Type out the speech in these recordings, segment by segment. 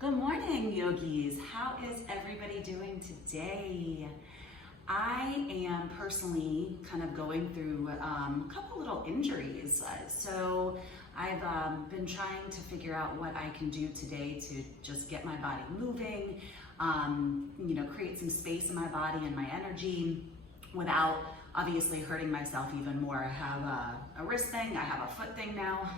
Good morning, yogis. How is everybody doing today? I am personally kind of going through a couple little injuries. So I've been trying to figure out what I can do today to just get my body moving, create some space in my body and my energy without obviously hurting myself even more. I have a wrist thing, I have a foot thing now.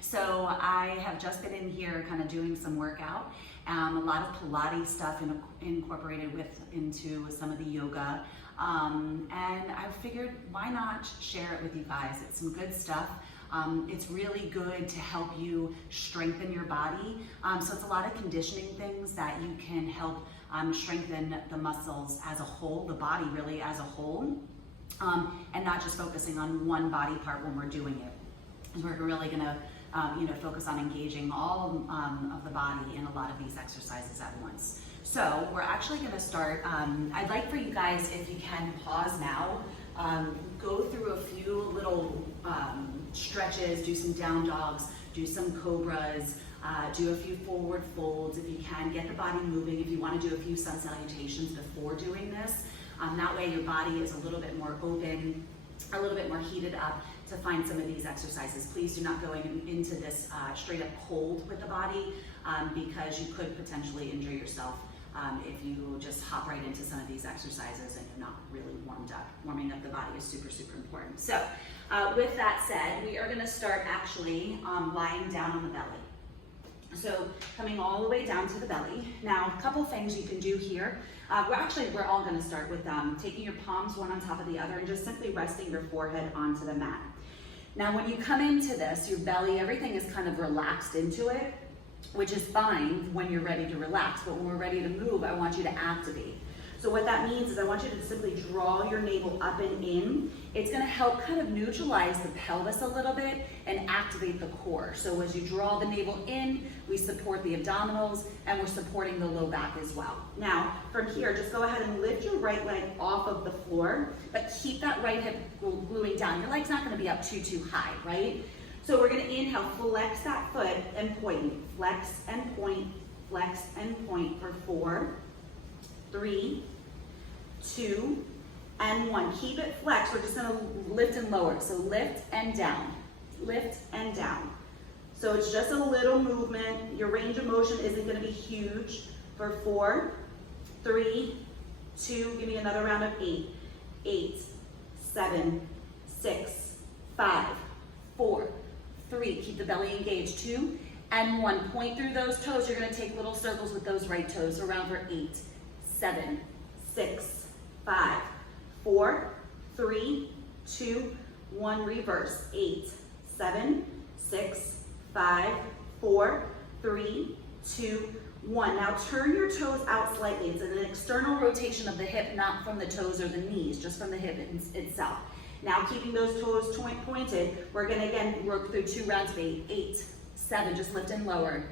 So I have just been in here kind of doing some workout, a lot of Pilates stuff incorporated into some of the yoga. And I figured why not share it with you guys. It's some good stuff. It's really good to help you strengthen your body. So it's a lot of conditioning things that you can help strengthen the muscles as a whole, the body really as a whole, and not just focusing on one body part when we're doing it. We're really gonna focus on engaging all of the body in a lot of these exercises at once. So we're actually gonna start, I'd like for you guys, if you can, pause now, go through a few little stretches, do some down dogs, do some cobras, do a few forward folds if you can, get the body moving. If you want to do a few sun salutations before doing this, that way your body is a little bit more open, a little bit more heated up to find some of these exercises. Please do not go into this straight up cold with the body because you could potentially injure yourself if you just hop right into some of these exercises and you're not really warmed up. Warming up the body is super, super important. So with that said, we are going to start actually lying down on the belly. So coming all the way down to the belly. Now, a couple things you can do here. We're all going to start with taking your palms one on top of the other and just simply resting your forehead onto the mat. Now, when you come into this, your belly, everything is kind of relaxed into it, which is fine when you're ready to relax. But when we're ready to move, I want you to activate. So what that means is I want you to simply draw your navel up and in. It's gonna help kind of neutralize the pelvis a little bit and activate the core. So as you draw the navel in, we support the abdominals and we're supporting the low back as well. Now, from here, just go ahead and lift your right leg off of the floor, but keep that right hip gluing down. Your leg's not gonna be up too high, right? So we're gonna inhale, flex that foot and point. Flex and point, flex and point for 4, 3, 2, and 1. Keep it flexed. We're just gonna lift and lower. So lift and down, lift and down. So it's just a little movement. Your range of motion isn't gonna be huge. For 4, 3, 2, give me another round of 8. 8, 7, 6, 5, 4, 3. Keep the belly engaged. 2 and 1. Point through those toes. You're gonna take little circles with those right toes around for 8, 7, 6, 5, 4, 3, 2, 1, reverse. 8, 7, 6, 5, 4, 3, 2, 1. Now turn your toes out slightly. It's an external rotation of the hip, not from the toes or the knees, just from the hip itself. Now keeping those toes pointed, we're gonna again work through 2 rounds of 8, 8, 7, just lift and lower.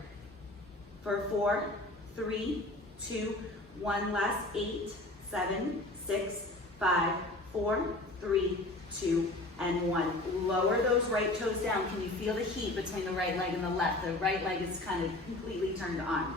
For 4, 3, 2, 1 less, 8, 7, 6, 5, 4, 3, 2, and 1. Lower those right toes down. Can you feel the heat between the right leg and the left? The right leg is kind of completely turned on.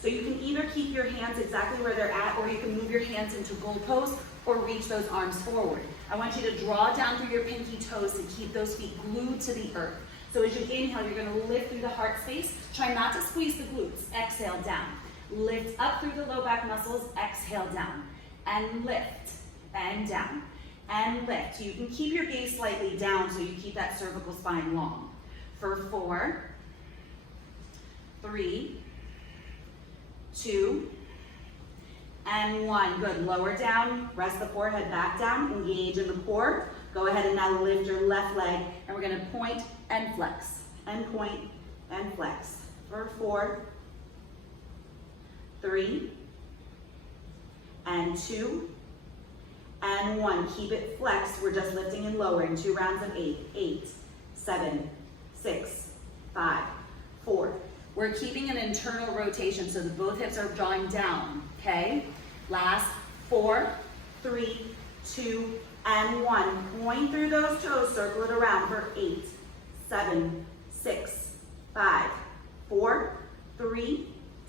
So you can either keep your hands exactly where they're at, or you can move your hands into goal pose or reach those arms forward. I want you to draw down through your pinky toes and keep those feet glued to the earth. So as you inhale, you're gonna lift through the heart space. Try not to squeeze the glutes. Exhale down. Lift up through the low back muscles. Exhale down. And lift. And down. And lift. You can keep your gaze slightly down so you keep that cervical spine long. For 4, 3, 2, and 1. Good. Lower down. Rest the forehead back down. Engage in the core. Go ahead and now lift your left leg. And we're going to point and flex. And point and flex. For 4, 3, and 2, and 1. Keep it flexed. We're just lifting and lowering. 2 rounds of 8. 8, 7, 6, 5, 4. We're keeping an internal rotation so that both hips are drawing down, okay? Last 4, 3, 2, and 1. Point through those toes, circle it around for 8, 7, 6, 5, 4, 3,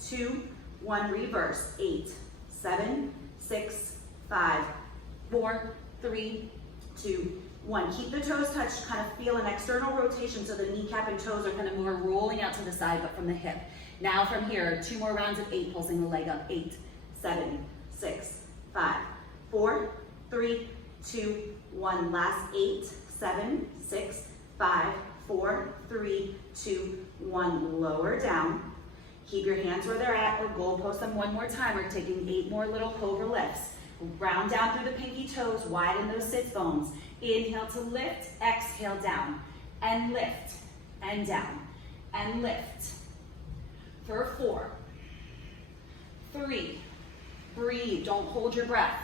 2, 1, reverse. 8, 7, 6, 5, 4, 3, 2, 1. Keep the toes touched, kind of feel an external rotation so the kneecap and toes are kind of more rolling out to the side, but from the hip. Now from here, 2 more rounds of 8, pulsing the leg up. 8, 7, 6, 5, 4, 3, 2, 1. Last 8, 7, 6, 5, 4, 3, 2, 1. Lower down. Keep your hands where they're at or goalpost them one more time. We're taking 8 more little cobra lifts. Round down through the pinky toes, widen those sits bones. Inhale to lift, exhale down, and lift, and down, and lift. For 4, 3, breathe, don't hold your breath.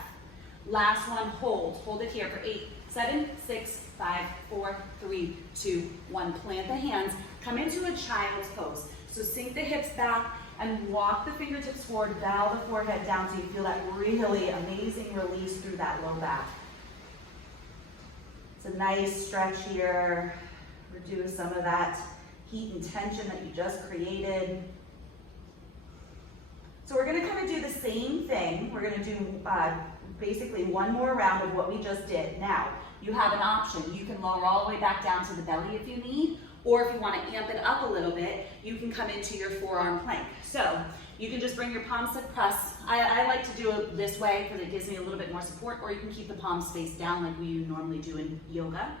Last one, hold it here for 8, 7, 6, 5, 4, 3, 2, 1. Plant the hands, come into a child's pose. So sink the hips back and walk the fingertips forward, bow the forehead down so you feel that really amazing release through that low back. It's a nice stretch here. Reduce some of that heat and tension that you just created. So we're gonna kind of do the same thing. We're gonna do basically one more round of what we just did. Now, you have an option. You can lower all the way back down to the belly if you need, or if you want to amp it up a little bit, you can come into your forearm plank. So you can just bring your palms to press. I like to do it this way because it gives me a little bit more support, or you can keep the palms face down like we normally do in yoga.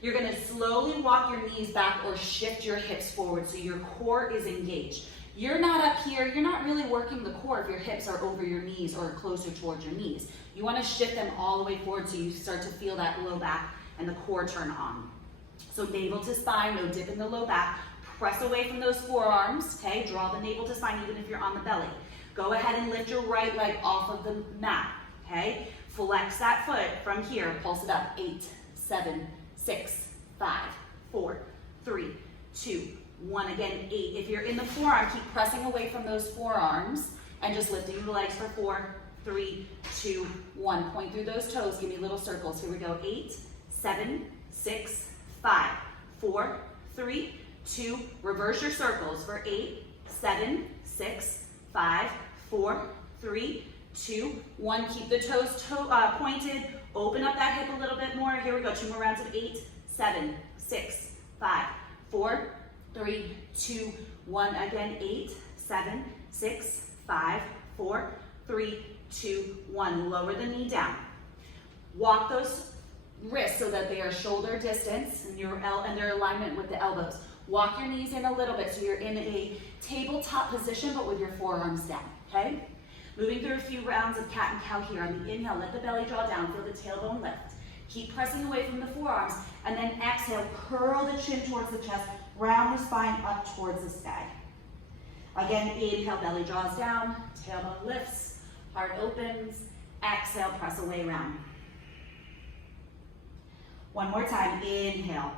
You're going to slowly walk your knees back or shift your hips forward so your core is engaged. You're not up here, you're not really working the core if your hips are over your knees or closer towards your knees. You want to shift them all the way forward so you start to feel that low back and the core turn on. So navel to spine, no dip in the low back. Press away from those forearms, okay? Draw the navel to spine even if you're on the belly. Go ahead and lift your right leg off of the mat, okay? Flex that foot from here, pulse it up. 8, 7, 6, 5, 4, 3, 2, 1. Again, 8. If you're in the forearm, keep pressing away from those forearms and just lifting the legs for 4, 3, 2, 1. Point through those toes, give me little circles. Here we go. 8, 7, 6, 5, 4, 3, 2, reverse your circles for 8, 7, 6, 5, 4, 3, 2, 1. Keep the toes pointed. Open up that hip a little bit more. Here we go. 2 more rounds of 8, 7, 6, 5, 4, 3, 2, 1. Again, 8, 7, 6, 5, 4, 3, 2, 1. Lower the knee down. Walk those wrists so that they are shoulder distance and their alignment with the elbows. Walk your knees in a little bit so you're in a tabletop position but with your forearms down, okay? Moving through a few rounds of cat and cow here. On the inhale, let the belly draw down, feel the tailbone lift. Keep pressing away from the forearms, and then exhale, curl the chin towards the chest, round the spine up towards the sky. Again, inhale, belly draws down, tailbone lifts, heart opens. Exhale, press away, round. One more time, inhale.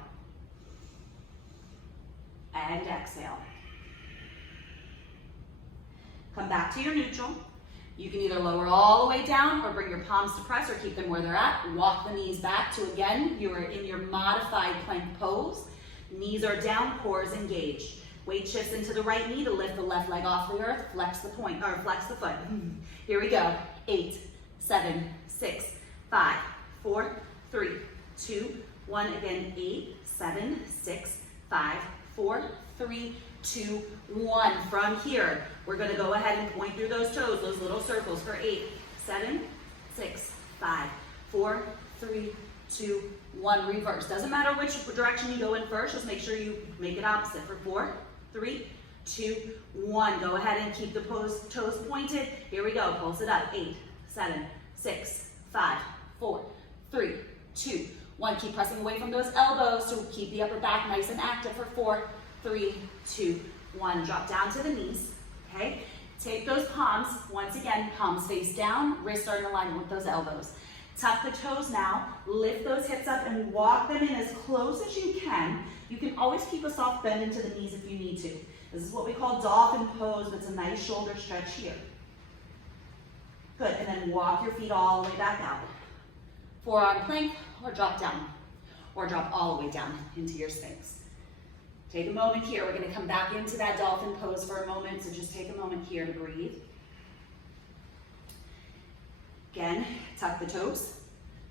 And exhale. Come back to your neutral. You can either lower all the way down or bring your palms to press or keep them where they're at. Walk the knees back to, again, you are in your modified plank pose. Knees are down, core is engaged. Weight shifts into the right knee to lift the left leg off the earth. Flex the point, or flex the foot. Here we go. 8, 7, 6, 5, 4, 3, 2, 1. Again, 8, 7, 6, 5, 4, 3, 2, 1. From here, we're going to go ahead and point through those toes, those little circles for 8, 7, 6, 5, 4, 3, 2, 1. Reverse. Doesn't matter which direction you go in first, just make sure you make it opposite for 4, 3, 2, 1. Go ahead and keep the toes pointed. Here we go. Pulse it up. 8, 7, 6, 5, 4, 3, 2, 1. Keep pressing away from those elbows to keep the upper back nice and active for 4, 3, 2, 1. Drop down to the knees, okay? Take those palms, once again, palms face down, wrists are in alignment with those elbows. Tuck the toes now, lift those hips up and walk them in as close as you can. You can always keep a soft bend into the knees if you need to. This is what we call dolphin pose, but it's a nice shoulder stretch here. Good, and then walk your feet all the way back out. Forearm plank, or drop down, or drop all the way down into your Sphinx. Take a moment here. We're gonna come back into that dolphin pose for a moment, so just take a moment here to breathe. Again, tuck the toes,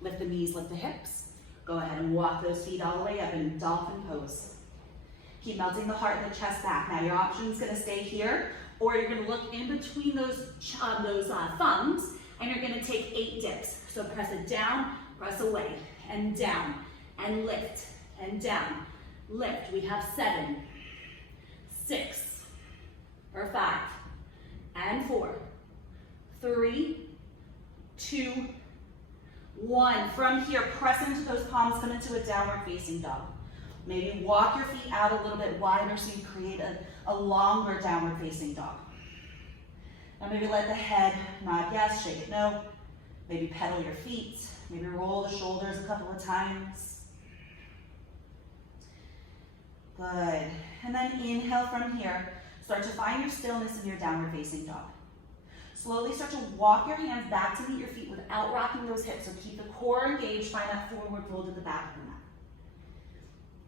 lift the knees, lift the hips. Go ahead and walk those feet all the way up in dolphin pose. Keep melting the heart and the chest back. Now your option is gonna stay here, or you're gonna look in between those thumbs, and you're gonna take 8 dips. So press it down, press away, and down, and lift, and down, lift. We have 7, 6, or 5, and 4, 3, 2, 1. From here, press into those palms, come into a downward facing dog. Maybe walk your feet out a little bit wider so you create a longer downward facing dog. Now maybe let the head nod yes, shake it no. Maybe pedal your feet. Maybe roll the shoulders a couple of times. Good. And then inhale from here. Start to find your stillness in your downward facing dog. Slowly start to walk your hands back to meet your feet without rocking those hips. So keep the core engaged. Find that forward fold at the back of the mat.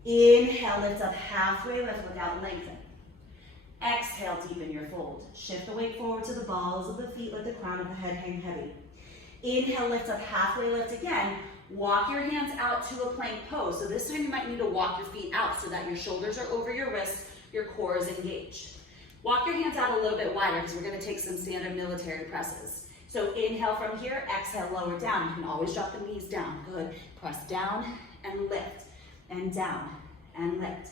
Inhale, lift up halfway, lift, look out, lengthen. Exhale, deepen your fold. Shift the weight forward to the balls of the feet, let the crown of the head hang heavy. Inhale, lift up halfway, lift again. Walk your hands out to a plank pose. So this time you might need to walk your feet out so that your shoulders are over your wrists, your core is engaged. Walk your hands out a little bit wider because we're gonna take some standard military presses. So inhale from here, exhale, lower down. You can always drop the knees down. Good. Press down and lift. And down, and lift,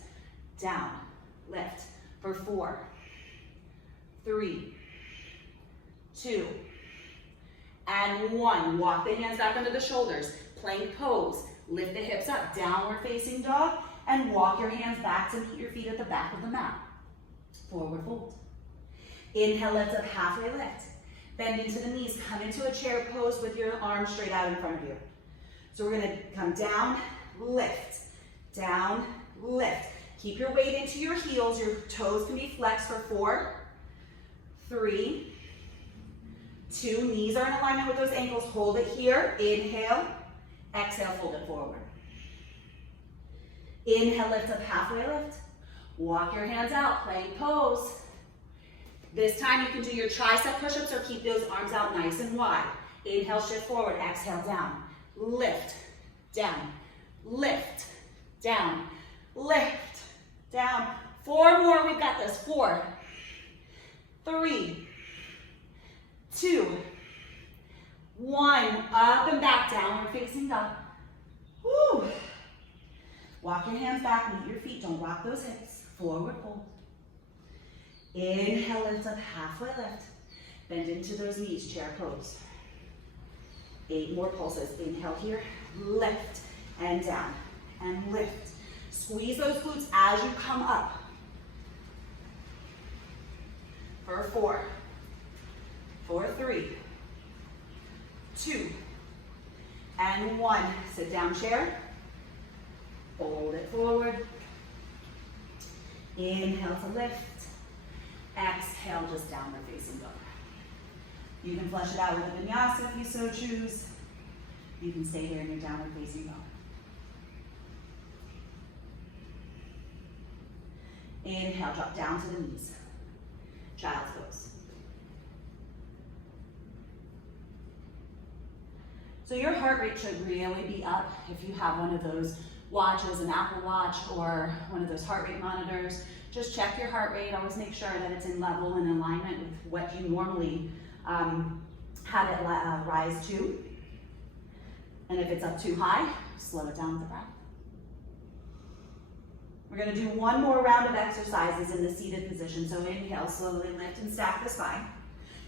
down, lift, for 4, 3, 2, and 1. Walk the hands back under the shoulders, plank pose, lift the hips up, downward facing dog, and walk your hands back to meet your feet at the back of the mat. Forward fold. Inhale, lift up, halfway lift. Bend into the knees, come into a chair pose with your arms straight out in front of you. So we're gonna come down, lift, down, lift. Keep your weight into your heels. Your toes can be flexed for 4, 3, 2. Knees are in alignment with those ankles. Hold it here. Inhale. Exhale, fold it forward. Inhale, lift up, halfway lift. Walk your hands out, plank pose. This time you can do your tricep push-ups or keep those arms out nice and wide. Inhale, shift forward. Exhale, down. Lift, down, lift, down, lift, down. 4 more, we've got this. 4, 3, 2, 1. Up and back, downward facing dog. Woo. Walk your hands back, meet your feet, don't rock those hips. Forward fold. Inhale, lift up, halfway lift. Bend into those knees, chair pose. 8 more pulses. Inhale here, lift, and down, and lift. Squeeze those glutes as you come up. For 4, 3, 2, and 1. Sit down chair. Fold it forward. Inhale to lift. Exhale, just downward facing dog. You can flush it out with a vinyasa if you so choose. You can stay here in your downward facing dog. Inhale, drop down to the knees. Child's pose. So your heart rate should really be up if you have one of those watches, an Apple Watch or one of those heart rate monitors. Just check your heart rate. Always make sure that it's in level and in alignment with what you normally have it rise to. And if it's up too high, slow it down with the breath. We're going to do one more round of exercises in the seated position. So inhale, slowly lift and stack the spine.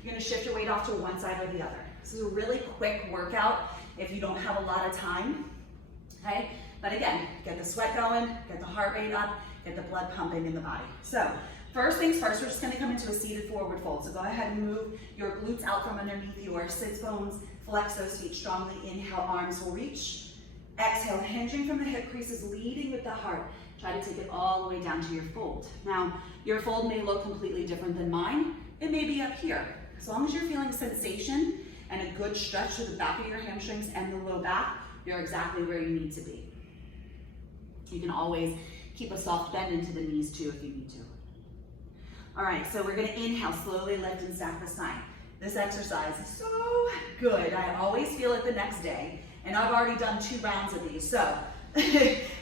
You're going to shift your weight off to one side or the other. This is a really quick workout if you don't have a lot of time. Okay? But again, get the sweat going, get the heart rate up, get the blood pumping in the body. So first things first, we're just going to come into a seated forward fold. So go ahead and move your glutes out from underneath your sits bones. Flex those feet strongly. Inhale, arms will reach. Exhale, hinging from the hip creases, leading with the heart. Try to take it all the way down to your fold. Now, your fold may look completely different than mine. It may be up here. As long as you're feeling sensation and a good stretch to the back of your hamstrings and the low back, you're exactly where you need to be. You can always Keep a soft bend into the knees too if you need to. All right, so we're gonna inhale, slowly lift and stack the spine. This exercise is so good. I always feel it the next day, and I've already done 2 rounds of these. So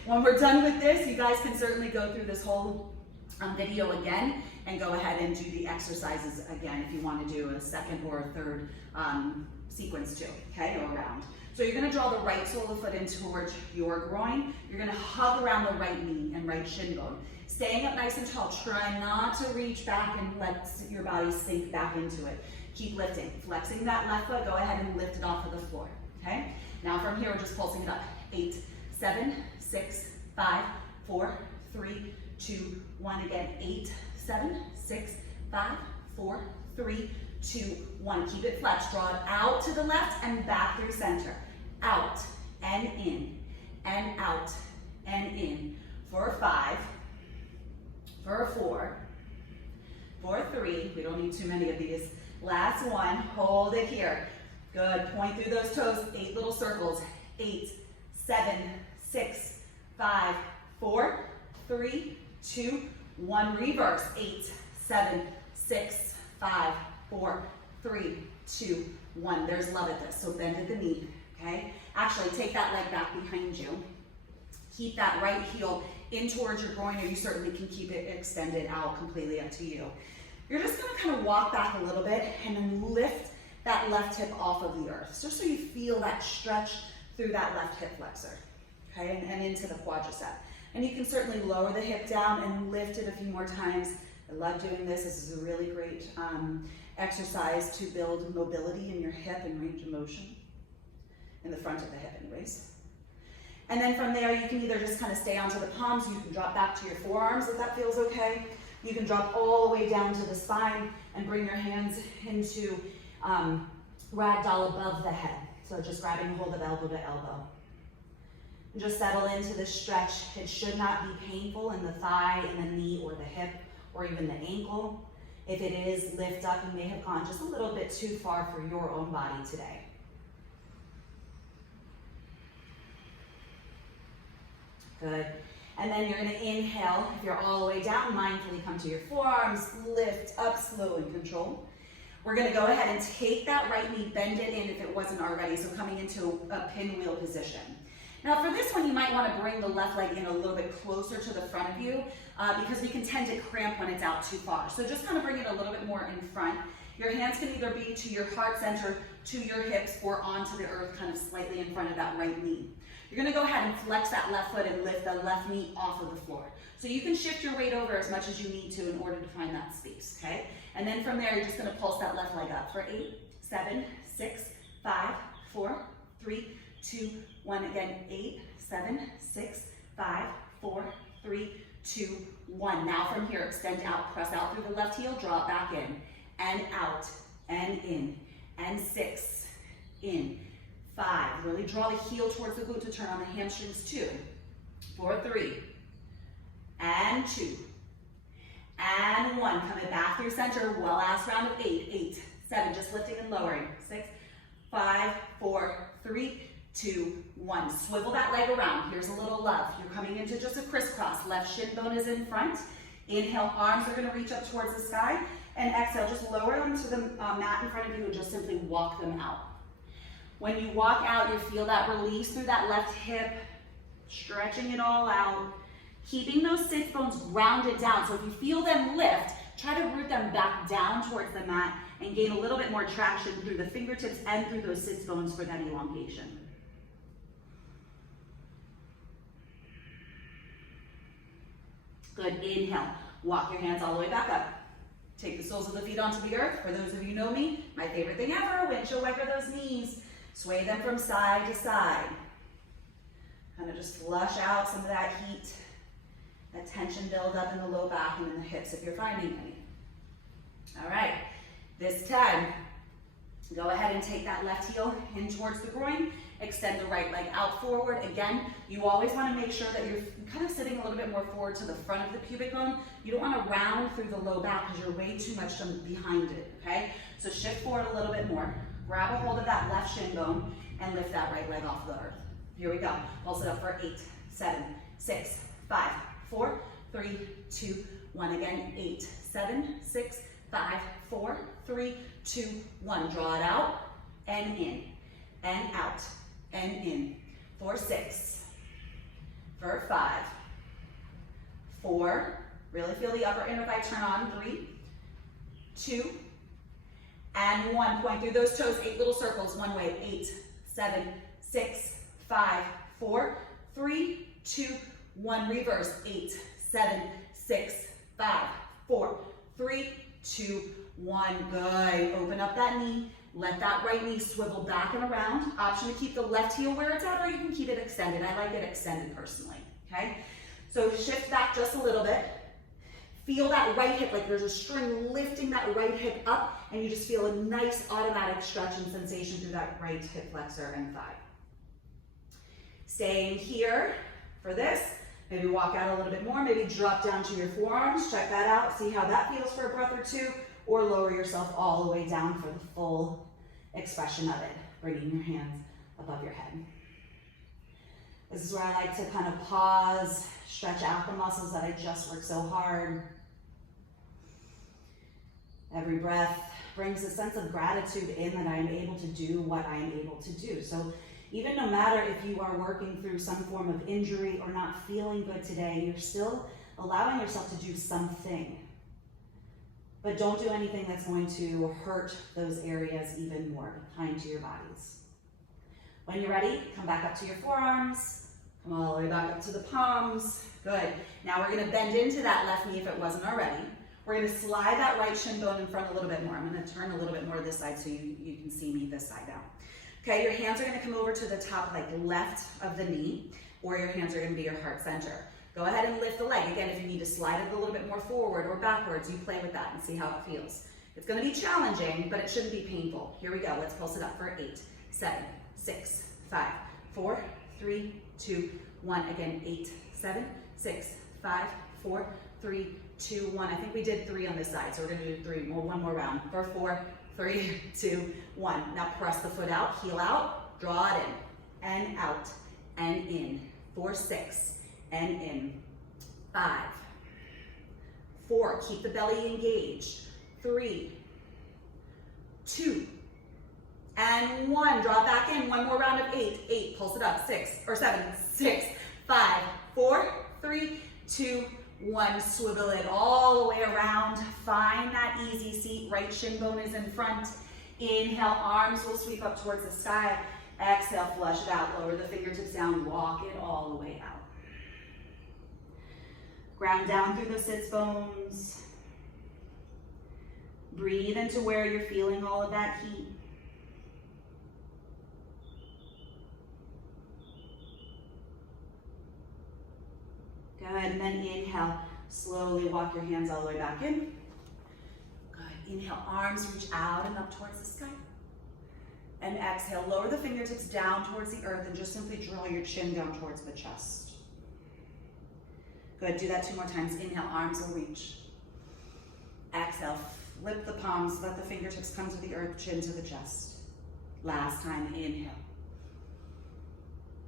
when we're done with this, you guys can certainly go through this whole video again and go ahead and do the exercises again if you want to do a second or a third sequence too, okay, or round. So you're going to draw the right sole of the foot in towards your groin. You're going to hug around the right knee and right shin bone. Staying up nice and tall. Try not to reach back and let your body sink back into it. Keep lifting. Flexing that left foot, go ahead and lift it off of the floor, okay? Now from here, we're just pulsing it up. 8, 7, 6, 5, 4, 3, 2, 1. Again, 8, 7, 6, 5, 4, 3, 2, 1. Keep it flexed. Draw it out to the left and back through center. Out and in, and out and in. For 5, for 4, for 3. We don't need too many of these. Last one. Hold it here. Good. Point through those toes. 8 little circles. 8, 7, 6, 5, 4, 3, 2, 1. Reverse. 8, 7, 6, 5, 4, 3, 2, 1. There's love at this. So bend at the knee. Okay? Actually, take that leg back behind you. Keep that right heel in towards your groin, or you certainly can keep it extended out, completely up to you. You're just going to kind of walk back a little bit and then lift that left hip off of the earth, just so you feel that stretch through that left hip flexor, okay, and into the quadricep. And you can certainly lower the hip down and lift it a few more times. I love doing this. This is a really great exercise to build mobility in your hip and range of motion in the front of the hip anyways. And then from there, you can either just kind of stay onto the palms, you can drop back to your forearms if that feels okay. You can drop all the way down to the spine and bring your hands into ragdoll above the head. So just grabbing hold of elbow to elbow. And just settle into this stretch. It should not be painful in the thigh, in the knee, or the hip, or even the ankle. If it is, lift up. You may have gone just a little bit too far for your own body today. Good. And then you're going to inhale. If you're all the way down, mindfully come to your forearms, lift up, slow and control. We're going to go ahead and take that right knee, bend it in if it wasn't already, so coming into a pinwheel position. Now for this one, you might want to bring the left leg in a little bit closer to the front of you because we can tend to cramp when it's out too far. So just kind of bring it a little bit more in front. Your hands can either be to your heart center, to your hips, or onto the earth, kind of slightly in front of that right knee. You're going to go ahead and flex that left foot and lift the left knee off of the floor. So you can shift your weight over as much as you need to in order to find that space, okay? And then from there, you're just going to pulse that left leg up for 8, 7, 6, 5, 4, 3, 2, 1. Again, 8, 7, 6, 5, 4, 3, 2, 1. Now from here, extend out, press out through the left heel, draw it back in, and out, and in, and 6, in, 5. Really draw the heel towards the glute to turn on the hamstrings. 2, 4, 3, and 2, and 1. Coming back through center. Well, last round of 8, 8, 7. Just lifting and lowering. 6, 5, 4, 3, 2, 1. Swivel that leg around. Here's a little love. You're coming into just a crisscross. Left shin bone is in front. Inhale, arms are going to reach up towards the sky. And exhale, just lower them to the mat in front of you and just simply walk them out. When you walk out, you feel that release through that left hip, stretching it all out, keeping those sits bones grounded down. So if you feel them lift, try to root them back down towards the mat and gain a little bit more traction through the fingertips and through those sits bones for that elongation. Good. Inhale. Walk your hands all the way back up. Take the soles of the feet onto the earth. For those of you who know me, my favorite thing ever, windshield wiper those knees. Sway them from side to side. Kind of just flush out some of that heat, that tension build up in the low back and in the hips if you're finding any. All right, this 10. Go ahead and take that left heel in towards the groin. Extend the right leg out forward. Again, you always want to make sure that you're kind of sitting a little bit more forward to the front of the pubic bone. You don't want to round through the low back because you're way too much behind it, okay? So shift forward a little bit more. Grab a hold of that left shin bone and lift that right leg off the earth. Here we go. Pulse it up for 8, 7, 6, 5, 4, 3, 2, 1. Again, 8, 7, 6, 5, 4, 3, 2, 1. Draw it out and in and out and in. For 6, for 5, 4, really feel the upper inner thigh turn on. 3, 2, and 1. Point through those toes, 8 little circles one way. 8, 7, 6, 5, 4, 3, 2, 1. Reverse. 8, 7, 6, 5, 4, 3, 2, 1. Good. Open up that knee. Let that right knee swivel back and around. Option to keep the left heel where it's at, or you can keep it extended. I like it extended personally, okay? So shift back just a little bit. Feel that right hip, like there's a string lifting that right hip up, and you just feel a nice automatic stretch and sensation through that right hip flexor and thigh. Staying here for this. Maybe walk out a little bit more, maybe drop down to your forearms. Check that out, see how that feels for a breath or two, or lower yourself all the way down for the full expression of it, bringing your hands above your head. This is where I like to kind of pause, stretch out the muscles that I just worked so hard. Every breath brings a sense of gratitude in that I am able to do what I am able to do. So even no matter if you are working through some form of injury or not feeling good today, you're still allowing yourself to do something. But don't do anything that's going to hurt those areas even more. Be kind to your bodies. When you're ready, come back up to your forearms. Come all the way back up to the palms. Good. Now we're going to bend into that left knee if it wasn't already. We're going to slide that right shin bone in front a little bit more. I'm going to turn a little bit more this side so you can see me this side now. Okay, your hands are going to come over to the top, like left of the knee, or your hands are going to be your heart center. Go ahead and lift the leg. Again, if you need to slide it a little bit more forward or backwards, you play with that and see how it feels. It's going to be challenging, but it shouldn't be painful. Here we go. Let's pulse it up for 8, 7, 6, 5, 4, 3, 2, 1. Again, 8, 7, 6, 5, 4, 3, 2, 1. I think we did 3 on this side, so we're going to do 3 more, one more round. For 4, 3, 2, 1. Now press the foot out, heel out, draw it in, and out, and in. For 6, and in. 5, 4, keep the belly engaged. 3, 2, and 1. Draw back in. One more round of 8. 8, pulse it up. 6, or 7, 6, 5, 4, 3, 2, 1. Swivel it all the way around. Find that easy seat. Right shin bone is in front. Inhale, arms will sweep up towards the sky. Exhale, flush it out. Lower the fingertips down. Walk it all the way out. Ground down through the sits bones. Breathe into where you're feeling all of that heat. Good, and then inhale. Slowly walk your hands all the way back in. Good. Inhale, arms reach out and up towards the sky. And exhale, lower the fingertips down towards the earth and just simply draw your chin down towards the chest. Good, do that 2 more times. Inhale, arms will reach. Exhale, flip the palms, let the fingertips come to the earth, chin to the chest. Last time, inhale.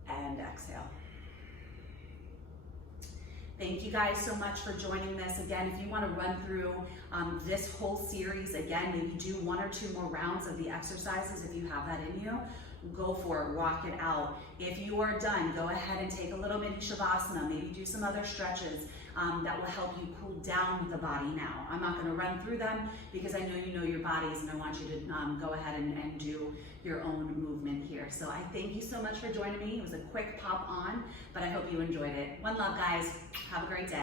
And exhale. Thank you guys so much for joining this. Again, if you want to run through this whole series again, maybe do 1 or 2 more rounds of the exercises if you have that in you. Go for it, walk it out. If you are done, go ahead and take a little mini shavasana, maybe do some other stretches that will help you cool down the body now. I'm not gonna run through them because I know you know your bodies and I want you to go ahead and do your own movement here. So I thank you so much for joining me. It was a quick pop on, but I hope you enjoyed it. One love, guys. Have a great day.